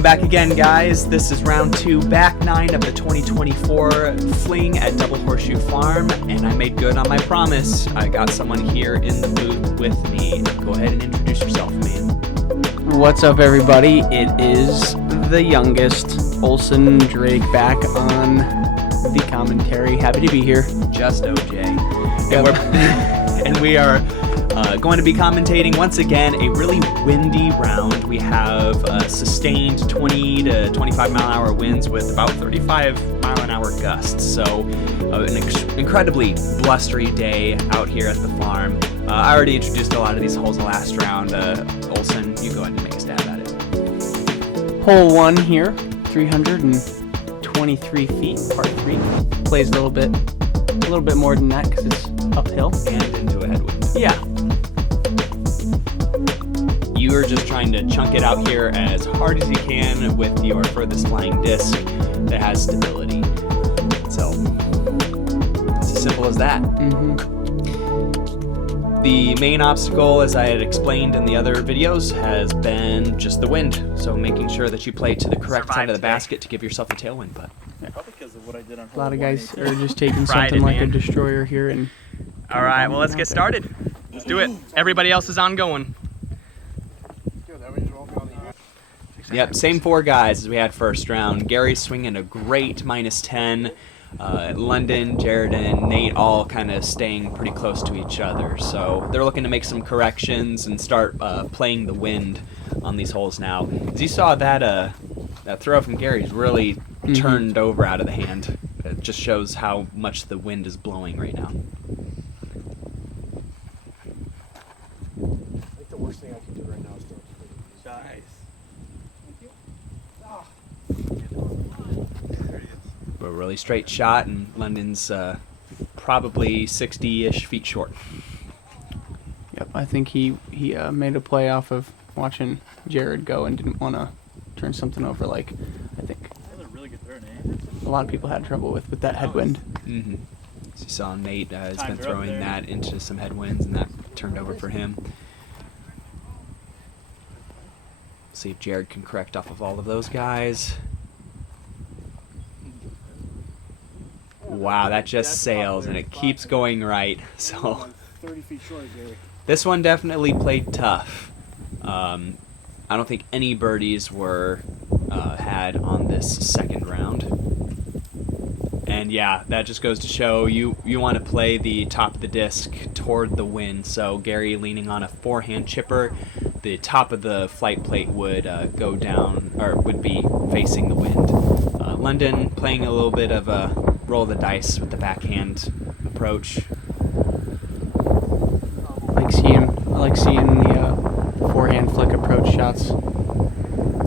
Welcome back again, guys. This is round 2, back 9 of the 2024 Fling at Double Horseshoe Farm, and I made good on my promise. I got someone here in the booth with me. Go ahead and introduce yourself, man. What's up, everybody? It is the youngest, Olsen Drake, back on the commentary. Happy to be here. Just OJ. And we are going to be commentating once again a really windy round. We have sustained 20 to 25 mile an hour winds with about 35 mile an hour gusts. So an incredibly blustery day out here at the farm. I already introduced a lot of these holes the last round. Olsen, you go ahead and make a stab at it. Hole 1 here, 323 feet, part 3. Plays a little bit more than that because it's uphill. And into a headwind. Yeah. You are just trying to chunk it out here as hard as you can with your furthest flying disc that has stability. So, it's as simple as that. The main obstacle, as I had explained in the other videos, has been just the wind. So making sure that you play to the correct side of the basket to give yourself a tailwind putt. Probably because of what I did on A lot of guys are just taking Fried something it, like man. a destroyer here and... All right, well, let's get started. Let's do it. Everybody else is on going. Yep, same 4 guys as we had first round. Gary's swinging a great -10. London, Jared, and Nate all kind of staying pretty close to each other. So they're looking to make some corrections and start playing the wind on these holes now. As you saw, that throw from Gary's really turned over out of the hand. It just shows how much the wind is blowing right now. I think the worst thing I can do right now is throw it. Nice. A really straight shot, and London's probably 60-ish feet short. Yep, I think he made a play off of watching Jared go and didn't want to turn something over like I think That was a really good turn, a lot of people had trouble with that headwind. As you saw, Nate has been Times are up throwing there. that into some headwinds, and that turned over for him. See if Jared can correct off of all of those guys. Wow, that just sails, and it keeps going right. So 30 feet short, Gary. this one definitely played tough. I don't think any birdies were had on this second round. And yeah, that just goes to show you want to play the top of the disc toward the wind. So Gary leaning on a forehand chipper, the top of the flight plate would go down, or would be facing the wind. London playing a little bit of a roll of the dice with the backhand approach. I like seeing the forehand flick approach shots.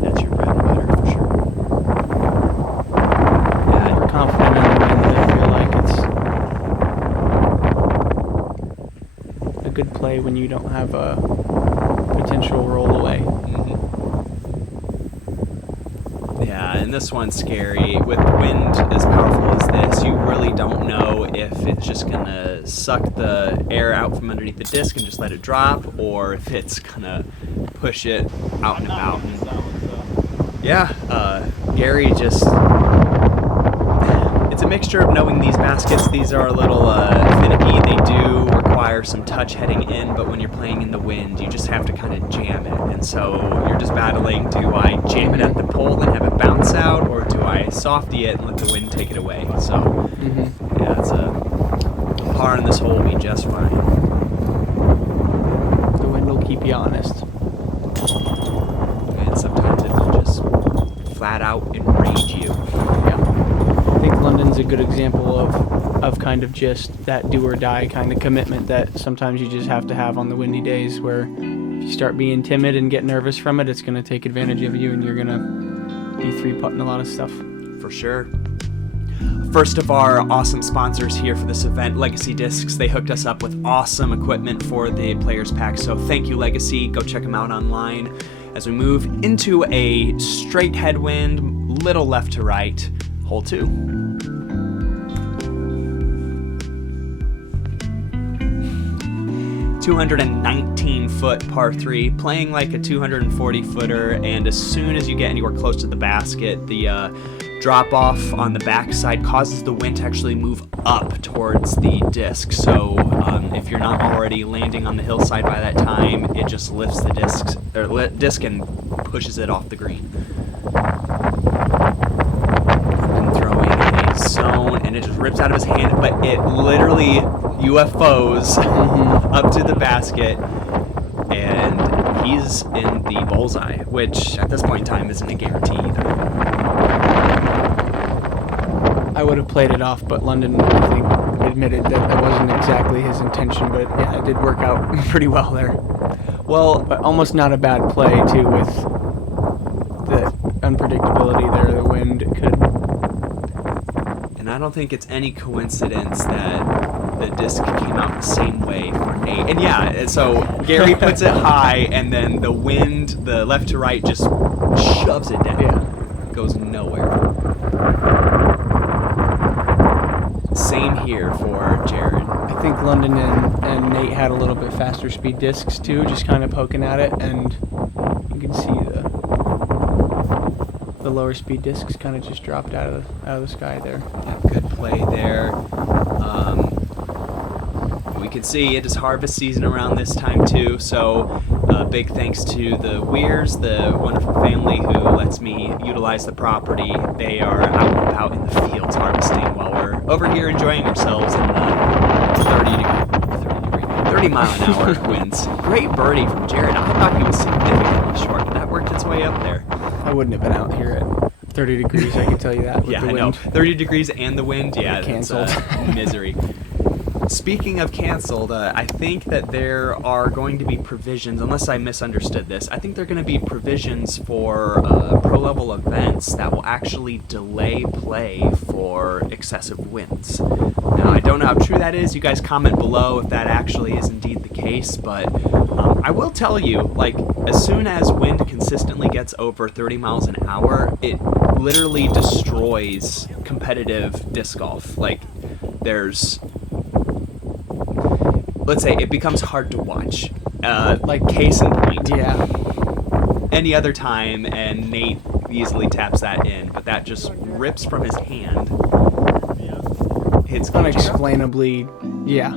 That's your bread and butter for sure. Yeah, More confident in the wind. I feel like it's a good play when you don't have a potential roll away. Yeah, and this one's scary. With wind as powerful as this, you really don't know if it's just going to suck the air out from underneath the disc and just let it drop, or if it's going to push it out and about. Yeah, Gary just... It's a mixture of knowing these baskets. These are a little finicky. They do require some touch heading in, but when you're playing in the wind, you just have to kind of jam it. And so you're just battling, do I jam it at the pole and have it bounce out, or do I softy it and let the wind take it away? So, yeah, it's a par in this hole will be just fine. The wind will keep you honest. And sometimes it will just flat out enrage you. Yeah. I think London's a good example of kind of just that do or die kind of commitment that sometimes you just have to have on the windy days, where if you start being timid and get nervous from it, it's going to take advantage of you and you're going to be 3-putting a lot of stuff. For sure. First of our awesome sponsors here for this event, Legacy Discs. They hooked us up with awesome equipment for the Players Pack, so thank you, Legacy. Go check them out online. As we move into a straight headwind, little left to right, hole 2. 219-foot par 3, playing like a 240-footer, and as soon as you get anywhere close to the basket, the drop-off on the backside causes the wind to actually move up towards the disc. So if you're not already landing on the hillside by that time, it just lifts the disc and pushes it off the green. And throwing a zone, and it just rips out of his hand, but it literally UFOs up to the basket, and he's in the bullseye, which at this point in time isn't a guarantee either. I would have played it off, but London, I think, admitted that wasn't exactly his intention, but yeah, it did work out pretty well there. Well, But almost not a bad play, too, with the unpredictability there, the wind could... and I don't think it's any coincidence that the disc came out the same way for Nate. And yeah, so Gary puts it high, and then the wind, the left to right, just shoves it down. Yeah. Goes nowhere. Same here for Jared. I think London and Nate had a little bit faster speed discs, too, just kind of poking at it, and you can see the lower speed discs kind of just dropped out of the sky there. Yeah, good play there. We can see it is harvest season around this time too, so big thanks to the Weirs, the wonderful family who lets me utilize the property. They are out and about in the fields harvesting while we're over here enjoying ourselves in the 30 mile an hour winds. Great birdie from Jared. I thought he was significantly short, but that worked its way up there. I wouldn't have been out here at 30 degrees, I can tell you that, with Yeah, the I wind. know. 30 degrees and the wind, yeah, that's Canceled. misery. Speaking of canceled, I think that there are going to be provisions, unless I misunderstood this, I think there are going to be provisions for pro-level events that will actually delay play for excessive winds. Now, I don't know how true that is. You guys comment below if that actually is indeed the case, but I will tell you, like, as soon as wind consistently gets over 30 miles an hour, it literally destroys competitive disc golf. Like, there's... let's say it becomes hard to watch. Like case in point. Yeah. Any other time, and Nate easily taps that in, but that just rips from his hand. Hits Unexplainably, yeah.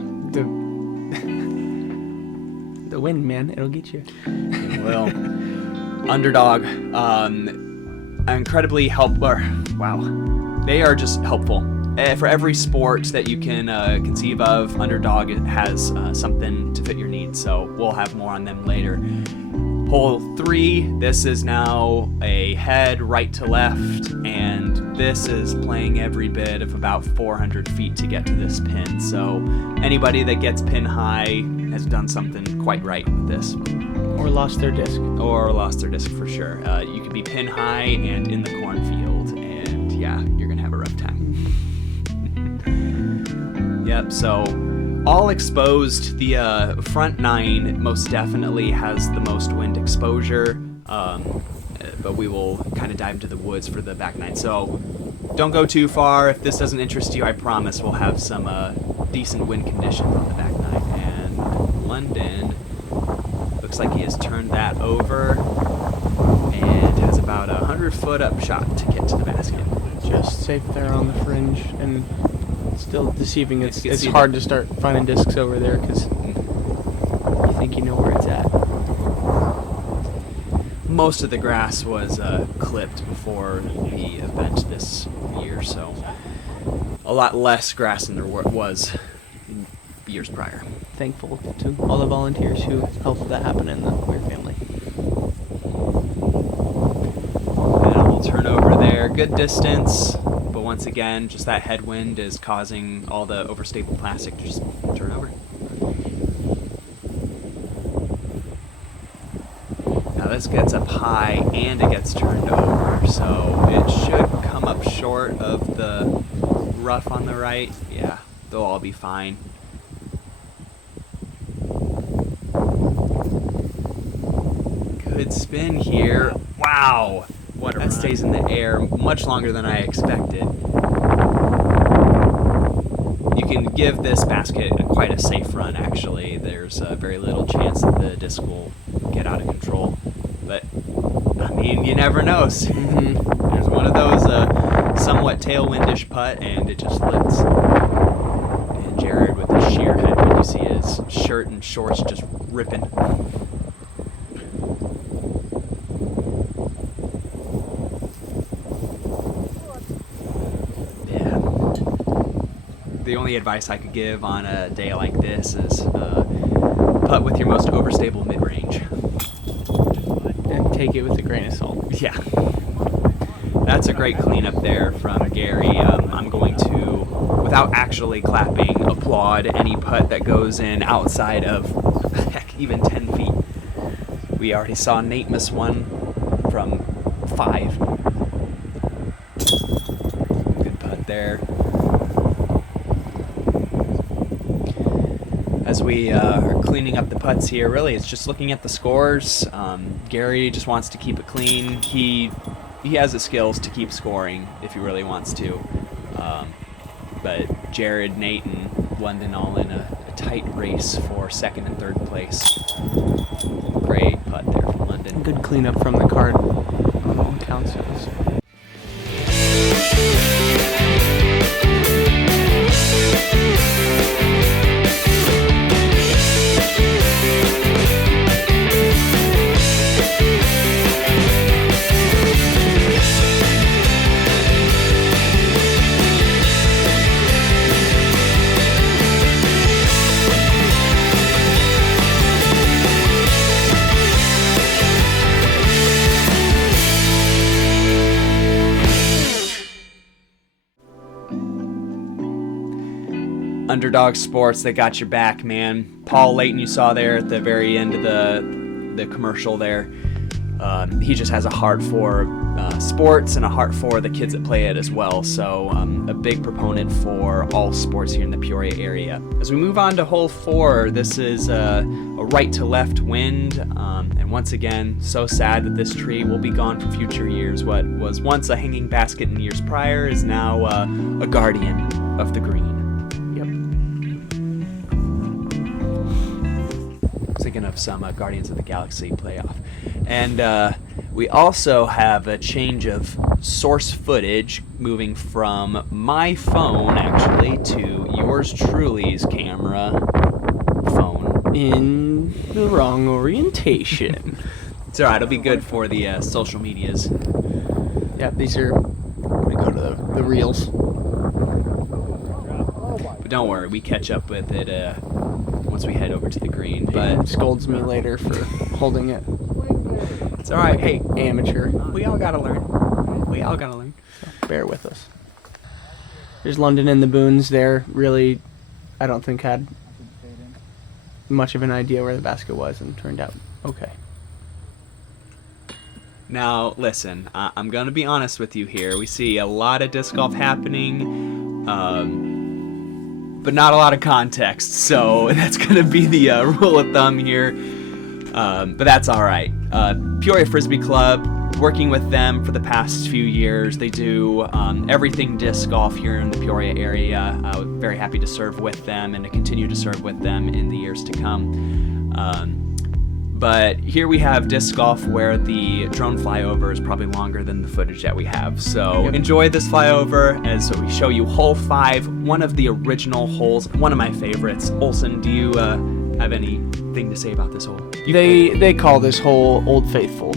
The wind, man, it'll get you. Well, underdog, incredibly helpful. Wow, they are just helpful. For every sport that you can conceive of, Underdog has something to fit your needs, so we'll have more on them later. Hole 3, this is now a head right to left, and this is playing every bit of about 400 feet to get to this pin, so anybody that gets pin high has done something quite right with this. Or lost their disc. Or lost their disc for sure. You could be pin high and in the cornfield, and yeah, you're going to have a rough time. Yep, so all exposed. The front 9 most definitely has the most wind exposure, but we will kind of dive into the woods for the back 9. So don't go too far. If this doesn't interest you, I promise we'll have some decent wind conditions on the back 9. And London looks like he has turned that over and has about 100-foot up shot to get to the basket. Just safe there on the fringe, and still deceiving. It's You can see hard to start finding discs over there because you think you know where it's at. Most of the grass was clipped before the event this year, so a lot less grass than there was in years prior. Thankful to all the volunteers who helped that happen in the Weir family. And we'll turn over there. Good distance, but once again, just that headwind is causing all the overstapled plastic to just turn over. Now this gets up high and it gets turned over, so it should come up short of the rough on the right. Yeah, they'll all be fine. Good spin here. Wow. What a That run. stays in the air much longer than I expected. You can give this basket quite a safe run, actually. There's very little chance that the disc will get out of control. But, I mean, you never know. Mm-hmm. There's one of those somewhat tailwindish putt, and it just lifts. And Jared with his sheer head, when you see his shirt and shorts just ripping. Yeah. The only advice I could give on a day like this is putt with your most overstable mid-range. And take it with a grain of salt. Yeah. That's a great cleanup there from Gary. I'm going to, without actually clapping, applaud any putt that goes in outside of, heck, even 10 feet. We already saw Nate miss one from 5. Good putt there. As we are cleaning up the putts here, really, it's just looking at the scores. Gary just wants to keep it clean. He has the skills to keep scoring if he really wants to. But Jared, Nate, and London all in a tight race for second and third place. Great putt there from London. Good cleanup from the card on all counts. Underdog Sports, they got your back, man. Paul Layton, you saw there at the very end of the commercial there. He just has a heart for sports and a heart for the kids that play it as well. So a big proponent for all sports here in the Peoria area. As we move on to hole 4, this is a right to left wind. And once again, so sad that this tree will be gone for future years. What was once a hanging basket in years prior is now a guardian of the green. Thinking of some Guardians of the Galaxy playoff. And we also have a change of source footage moving from my phone, actually, to yours truly's camera phone. In the wrong orientation. It's alright, it'll be good for the social medias. Yeah, these are going to go to the reels. But don't worry, we catch up with it once we head over to the green. But But scolds me later for holding it. it's alright. Hey, Amateur. we all gotta learn. We all gotta learn. So bear with us. There's London in the Boons there. Really, I don't think had much of an idea where the basket was, and turned out okay. Now, listen, I'm going to be honest with you here. We see a lot of disc golf happening, but not a lot of context, so that's going to be the rule of thumb here. But that's all right. Peoria Frisbee Club, working with them for the past few years. They do everything disc golf here in the Peoria area. Very happy to serve with them and to continue to serve with them in the years to come. But here we have disc golf where the drone flyover is probably longer than the footage that we have. So enjoy this flyover as we show you hole 5, one of the original holes, one of my favorites. Olson, do you have anything to say about this hole? They call this hole Old Faithful,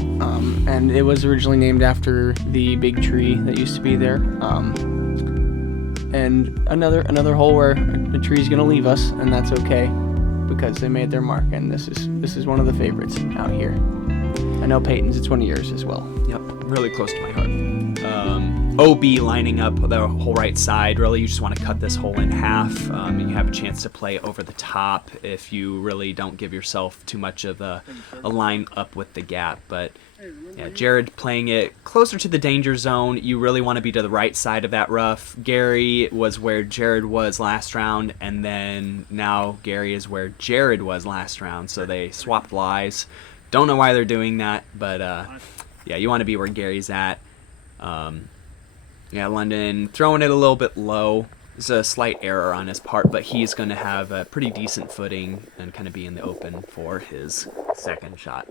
and it was originally named after the big tree that used to be there. And another hole where a tree's gonna leave us, and that's okay, because they made their mark. And this is one of the favorites out here. I know Payton's, it's one of yours as well. Yep, really close to my heart. OB lining up the whole right side. Really, you just want to cut this hole in half. You have a chance to play over the top if you really don't give yourself too much of a line up with the gap. But yeah, Jared playing it closer to the danger zone. You really want to be to the right side of that rough. Gary was where Jared was last round, and then now Gary is where Jared was last round. So they swapped lies. Don't know why they're doing that, but yeah, you want to be where Gary's at. Yeah, London throwing it a little bit low. There's a slight error on his part, but he's going to have a pretty decent footing and kind of be in the open for his second shot.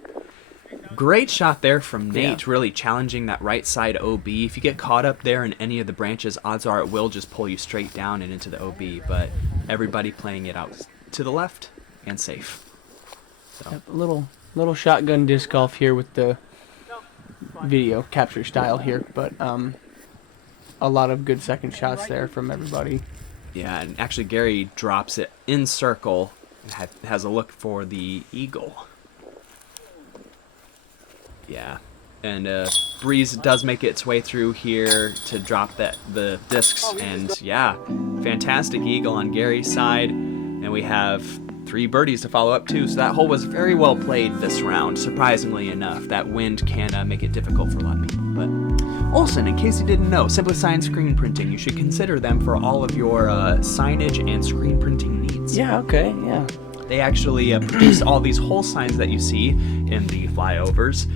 Great shot there from Nate, really challenging that right side OB. If you get caught up there in any of the branches, odds are it will just pull you straight down and into the OB, but everybody playing it out to the left and safe. So. Yep, a little shotgun disc golf here with the video capture style here, but a lot of good second shots there from everybody. Yeah, and actually Gary drops it in circle and has a look for the eagle. Yeah, and Breeze does make its way through here to drop the discs, and yeah, fantastic eagle on Gary's side, and we have 3 birdies to follow up too, so that hole was very well played this round, surprisingly enough. That wind can make it difficult for a lot of people. But Olsen, in case you didn't know, Simply Sign Screen Printing, you should consider them for all of your signage and screen printing needs. Yeah, okay, yeah. They actually produce all these whole signs that you see in the flyovers,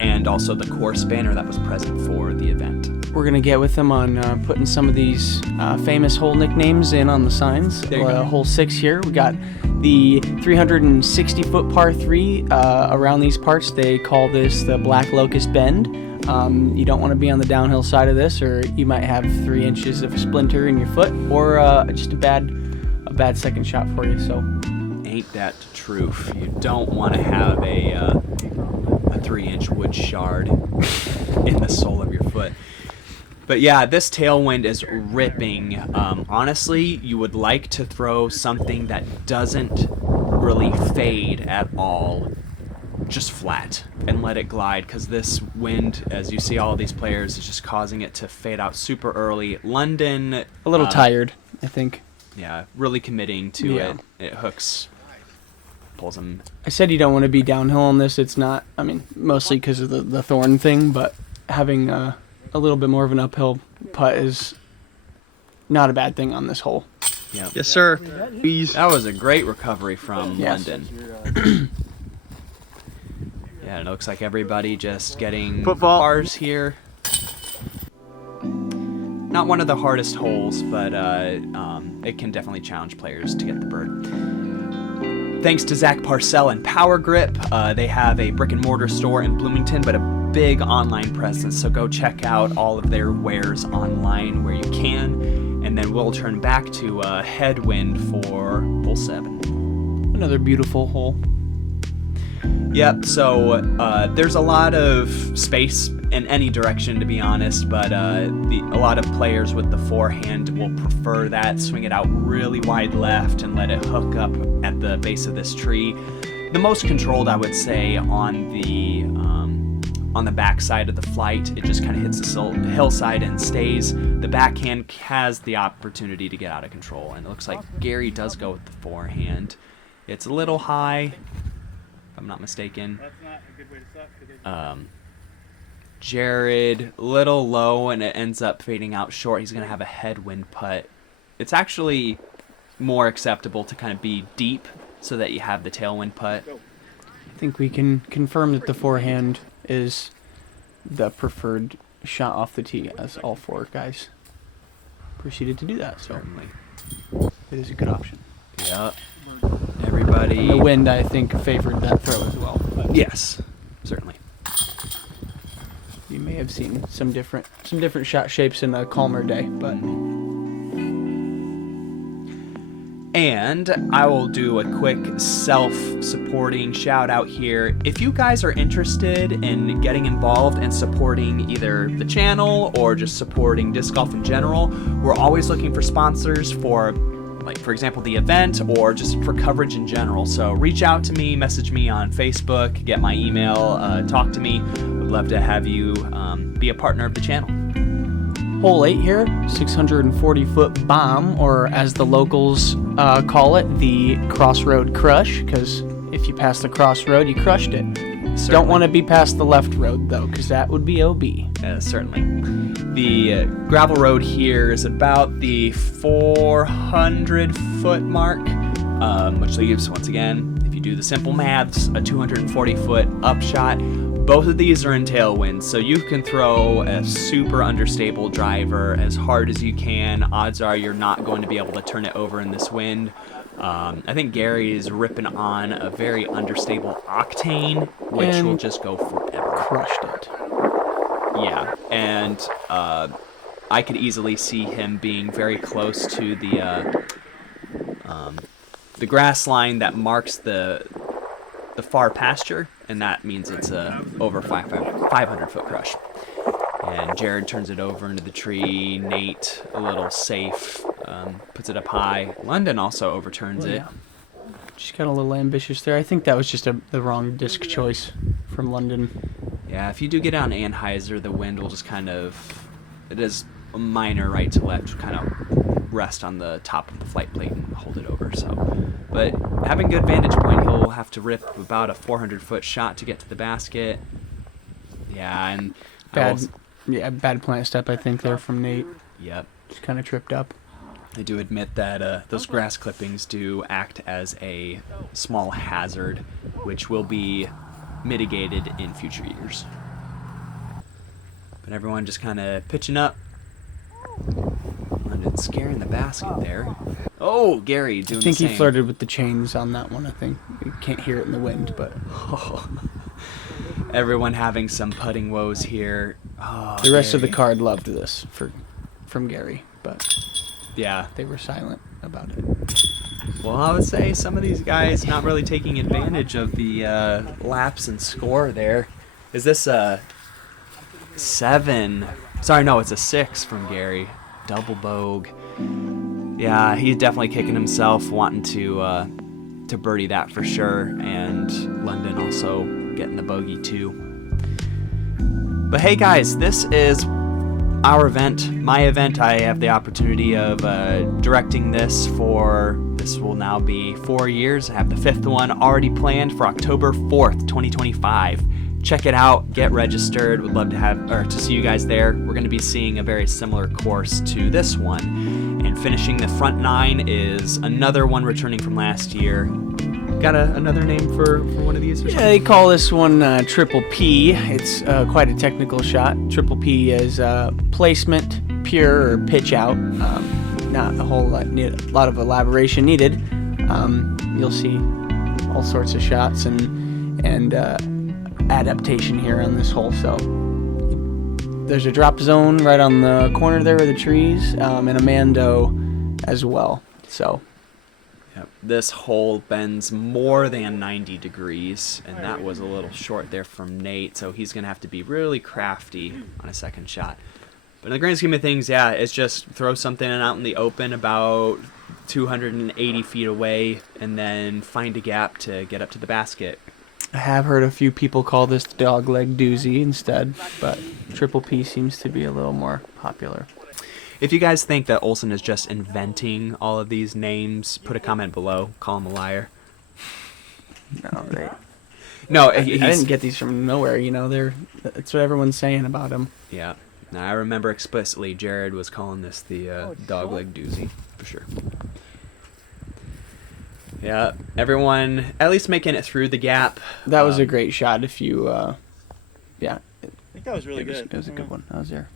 and also the course banner that was present for the event. We're going to get with them on putting some of these famous hole nicknames in on the signs. Hole 6 here, we got the 360-foot par 3 around these parts. They call this the Black Locust Bend. You don't want to be on the downhill side of this, or you might have 3 inches of a splinter in your foot, or just a bad second shot for you. So, ain't that the truth? You don't want to have a 3-inch wood shard in the sole of your foot. But yeah, this tailwind is ripping. Honestly, you would like to throw something that doesn't really fade at all, just flat, and let it glide, because this wind, as you see all these players, is just causing it to fade out super early. London... a little tired, I think. Yeah, really committing to it. It hooks, pulls them. I said you don't want to be downhill on this. It's not, I mean, mostly because of the thorn thing, but having a little bit more of an uphill putt is not a bad thing on this hole. Yeah. Yes, sir. Please. That was a great recovery from London. Yeah, it looks like everybody just getting pars here. Not one of the hardest holes, but it can definitely challenge players to get the bird. Thanks to Zach Parcell and Power Grip. They have a brick and mortar store in Bloomington, but a big online presence, so go check out all of their wares online where you can, and then we'll turn back to headwind for hole 7. Another beautiful hole. Yep, so there's a lot of space in any direction, to be honest, but a lot of players with the forehand will prefer that, swing it out really wide left and let it hook up at the base of this tree. The most controlled, I would say, on the back side of the flight. It just kind of hits the hillside and stays. The backhand has the opportunity to get out of control, and it looks like Gary does go with the forehand. It's a little high, if I'm not mistaken. That's not a good way to stop. Jared, little low, and it ends up fading out short. He's going to have a headwind putt. It's actually more acceptable to kind of be deep so that you have the tailwind putt. I think we can confirm that the forehand is the preferred shot off the tee, as all 4 guys proceeded to do that. So Certainly. it is a good option. Yep. Everybody. And the wind, I think, favored that throw as well. But Yes, certainly. you may have seen some different shot shapes in a calmer day, but And I will do a quick self-supporting shout out here. If you guys are interested in getting involved and supporting either the channel or just supporting disc golf in general, we're always looking for sponsors for, like, for example, the event or just for coverage in general. So reach out to me, message me on Facebook, get my email, talk to me. Would love to have you be a partner of the channel. hole 8 here, 640-foot bomb, or as the locals call it, the crossroad crush, because if you pass the crossroad, you crushed it. Certainly. Don't want to be past the left road, though, because that would be OB. Certainly. The gravel road here is about the 400-foot mark, which leaves, once again, if you do the simple maths, a 240-foot upshot. Both of these are in tailwind, so you can throw a super understable driver as hard as you can. Odds are you're not going to be able to turn it over in this wind. I think Gary is ripping on a very understable octane, which will And just go forever. Crushed it. Yeah, and I could easily see him being very close to the grass line that marks the far pasture, and that means it's a over 500 foot crush. And Jared turns it over into the tree. Nate, a little safe, puts it up high. London also overturns it. Yeah. Just got a little ambitious there. I think that was just the wrong disc choice from London. Yeah, if you do get on Anheuser, the wind will just kind of, it is a minor right to left, kind of rest on the top of the flight plate and hold it over. So, but having good vantage point, he'll have to rip about a 400-foot shot to get to the basket. Yeah, and Bad plant step, I think, there from Nate. Yep. Just kind of tripped up. I do admit that those grass clippings do act as a small hazard, which will be mitigated in future years. But everyone just kind of pitching up. And it's scaring the basket there. Oh, Gary doing the same. I think he flirted with the chains on that one, I think. You can't hear it in the wind, but... Everyone having some putting woes here. Oh, the rest of the Gary. card loved this from Gary, but Yeah. they were silent about it. Well, I would say some of these guys not really taking advantage of the lapse and score there. Is this a 7? Sorry, no, it's a 6 from Gary. Double bogue. Yeah, he's definitely kicking himself, wanting to birdie that for sure. And London also getting the bogey too. But hey guys, this is our event, my event. I have the opportunity of directing this will now be 4 years. I have the 5th one already planned for October 4th, 2025. Check it out, get registered. Would love to see you guys there. We're going to be seeing a very similar course to this one. And finishing the front 9 is another one returning from last year. Got another name for one of these? Or Yeah, something? they call this one Triple P. It's quite a technical shot. Triple P is placement, pure, or pitch out. Not a whole lot of elaboration needed. You'll see all sorts of shots and adaptation here on this hole. So there's a drop zone right on the corner there of the trees, and a mando as well. So. Yep. This hole bends more than 90 degrees, and that was a little short there from Nate, so he's going to have to be really crafty on a second shot. But in the grand scheme of things, yeah, it's just throw something out in the open about 280 feet away, and then find a gap to get up to the basket. I have heard a few people call this the dog leg doozy instead, but Triple P seems to be a little more popular. If you guys think that Olsen is just inventing all of these names, put a comment below. Call him a liar. No, I didn't get these from nowhere. That's what everyone's saying about him. Yeah. Now, I remember explicitly Jared was calling this the dogleg doozy, for sure. Yeah, everyone at least making it through the gap. That was a great shot. If you, yeah, I think that was really good. it was a good one. I was there.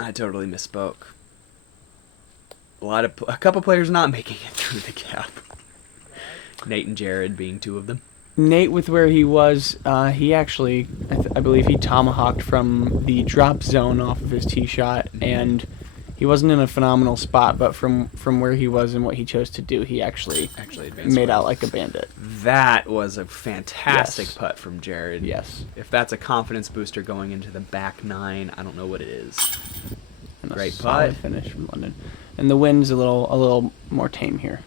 I totally misspoke. A couple players not making it through the gap. Nate and Jared being two of them. Nate, with where he was, he actually, I believe he tomahawked from the drop zone off of his tee shot, and he wasn't in a phenomenal spot, but from where he was and what he chose to do, he actually made out like a bandit. That was a fantastic Yes. putt from Jared. Yes. If that's a confidence booster going into the back 9, I don't know what it is. And a Great solid putt. finish from London. And the wind's a little more tame here.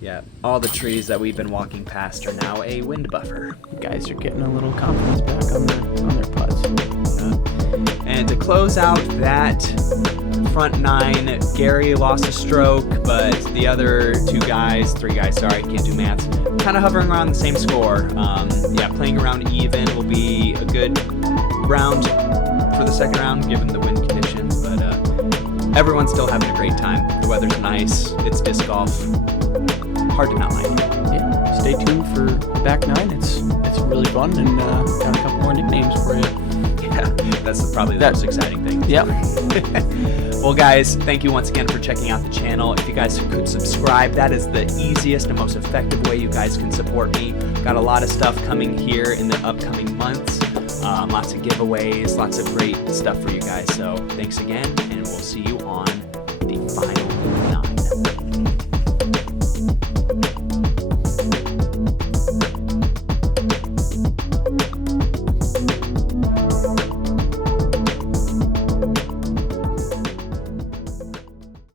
Yeah, all the trees that we've been walking past are now a wind buffer. Guys are getting a little confidence back on their putts. And to close out that front 9, Gary lost a stroke, but the other 3 guys, sorry, can't do maths, kind of hovering around the same score. Yeah, playing around even will be a good round for the second round, given the wind conditions, but everyone's still having a great time. The weather's nice, it's disc golf. Hard to not like it. Yeah, stay tuned for back 9. It's really fun, and got a couple more nicknames for you. Yeah, that's probably the most exciting thing. Yep. Well, guys, thank you once again for checking out the channel. If you guys could subscribe, that is the easiest and most effective way you guys can support me. Got a lot of stuff coming here in the upcoming months. Lots of giveaways, lots of great stuff for you guys. So thanks again, and we'll see you on the final